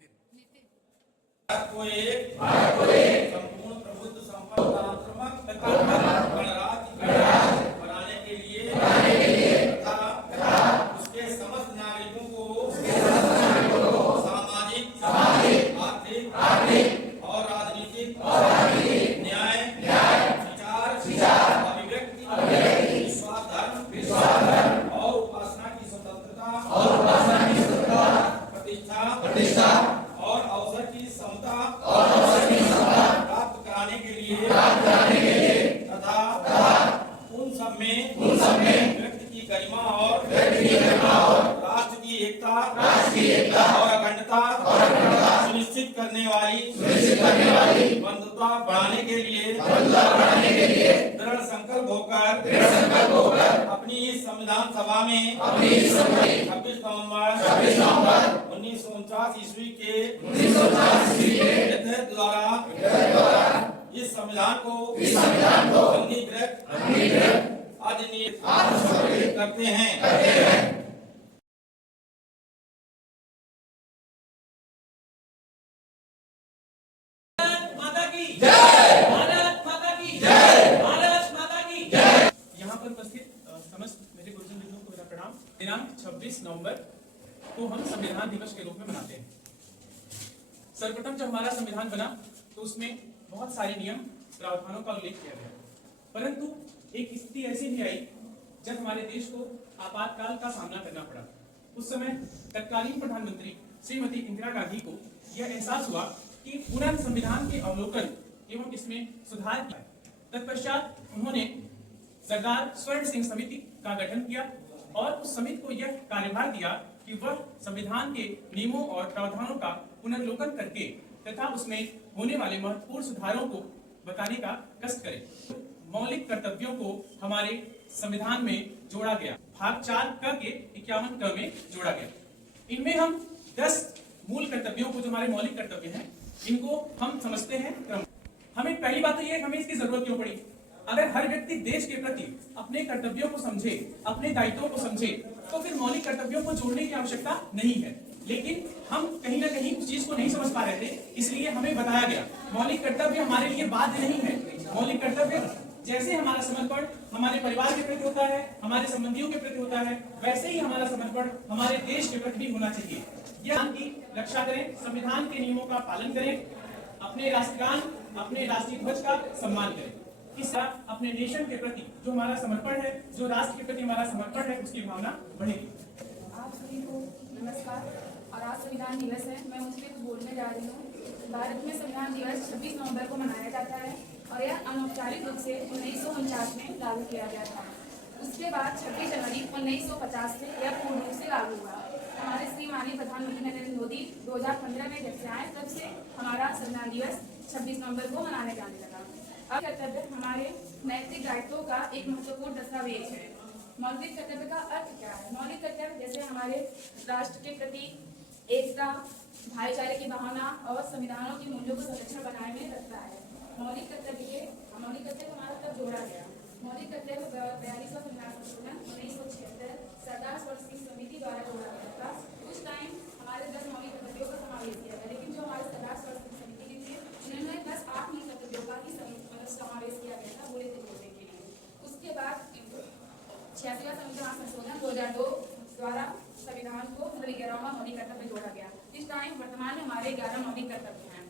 भारत को एक संपूर्ण प्रबुद्ध संपन्नात्मक गणराज्य बनाने के लिए तथा उसके समस्त नागरिकों को सामाजिक, आर्थिक और राजनीतिक न्याय, विचार, अभिव्यक्ति, विश्वास, धर्म और उपासना की स्वतंत्रता, प्रतिष्ठा और अवसर की समता प्राप्त कराने के लिए तथा उन सब में व्यक्ति की गरिमा और राष्ट्र की एकता और अखंडता सुनिश्चित करने वाली बंधुता बढ़ाने के लिए दृढ़ संकल्प होकर अपनी इस संविधान सभा में 26 नवंबर 1949 ईस्वी के द्वारा इस संविधान को अंगीकृत अधिनियमित करते हैं। यहाँ पर उपस्थित समस्त मेरे गुरुजन मित्रों को मेरा प्रणाम। दिनांक 26 नवंबर को हम संविधान दिवस के रूप में मनाते हैं। सर्वप्रथम जब हमारा संविधान बना तो उसमें बहुत सारे नियम प्रावधानों का उल्लेख किया गया, परंतु एक स्थिति ऐसी भी आई जब हमारे देश को आपातकाल का सामना करना पड़ा। उस समय तत्कालीन प्रधानमंत्री श्रीमती इंदिरा गांधी को यह एहसास हुआ कि पुनः संविधान के अवलोकन एवं इसमें सुधार किया। तत्पश्चात उन्होंने सरदार स्वर्ण सिंह समिति का गठन किया और उस समिति को यह कार्यभार दिया कि वह संविधान के नियमों और प्रावधानों का पुनर्लोकन करके तथा उसमें होने वाले महत्वपूर्ण सुधारों को बताने का कष्ट करे। मौलिक कर्तव्यों को हमारे संविधान में जोड़ा गया, भाग 4 क के 51 क में जोड़ा गया। इनमें हम 10 मूल कर्तव्यों को, जो हमारे मौलिक कर्तव्य हैं, इनको हम समझते हैं क्रम। हमें पहली बात तो ये, हमें इसकी जरूरत क्यों पड़ी? अगर हर व्यक्ति देश के प्रति अपने कर्तव्यों को समझे, अपने दायित्वों को समझे, तो फिर मौलिक कर्तव्यों को जोड़ने की आवश्यकता नहीं है। लेकिन हम कहीं ना कहीं उस चीज को नहीं समझ पा रहे थे, इसलिए हमें बताया गया मौलिक कर्तव्य हमारे लिए बाध्य नहीं है। मौलिक कर्तव्य जैसे हमारा समर्पण हमारे परिवार के प्रति होता है, हमारे संबंधियों के प्रति होता है, वैसे ही हमारा समर्पण हमारे देश के प्रति भी होना चाहिए। यह की रक्षा करें, संविधान के नियमों का पालन करें, अपने राष्ट्रगान, अपने राष्ट्रीय ध्वज का सम्मान करें। इस तरह अपने नेशन के प्रति जो हमारा समर्पण है, जो राष्ट्र के प्रति हमारा समर्पण है, उसकी भावना बढ़ेगी। आप सभी को नमस्कार। और आज संविधान दिवस है, मैं मुझे कुछ बोलने जा रही हूँ। भारत में संविधान दिवस 26 नवंबर को मनाया जाता है और यह अनौपचारिक रूप से 1949 में लागू किया गया था। उसके बाद 26 जनवरी 1950 से यह पूर्ण रूप से लागू हुआ। हमारे श्री माननीय प्रधानमंत्री नरेंद्र मोदी 2015 में जब से आए, तब से हमारा संविधान दिवस 26 नवंबर को मनाने जाने लगा। अब कर्तव्य हमारे नैतिक दायित्वों का एक महत्वपूर्ण दस्तावेज है। मौलिक कर्तव्य का अर्थ क्या है? मौलिक कर्तव्य जैसे हमारे राष्ट्र के प्रति एकता, भाईचारे की भावना और संविधानों के मूल्यों को संरक्षण बनाए में रखता है। मौलिक कर्तव्य हमारा तब जोड़ा गया। मौलिक कर्तव्य 42वां संविधान संशोधन 1976 सरदार स्वर्ण सिंह समिति द्वारा जोड़ा गया था। उस टाइम हमारे 10 मौलिक कर्तव्यों का समावेश किया गया, लेकिन जो हमारे सरदार स्वर्ण सिंह समिति थे, उन्होंने बस 8 मौलिक कर्तव्यों का ही समावेश किया गया था पूरे जोड़ने के लिए। उसके बाद 86वां संविधान संशोधन 2002 द्वारा संविधान को 11वां मौलिक कर्तव्य जोड़ा गया। इस टाइम वर्तमान में हमारे 11 मौलिक कर्तव्य हैं।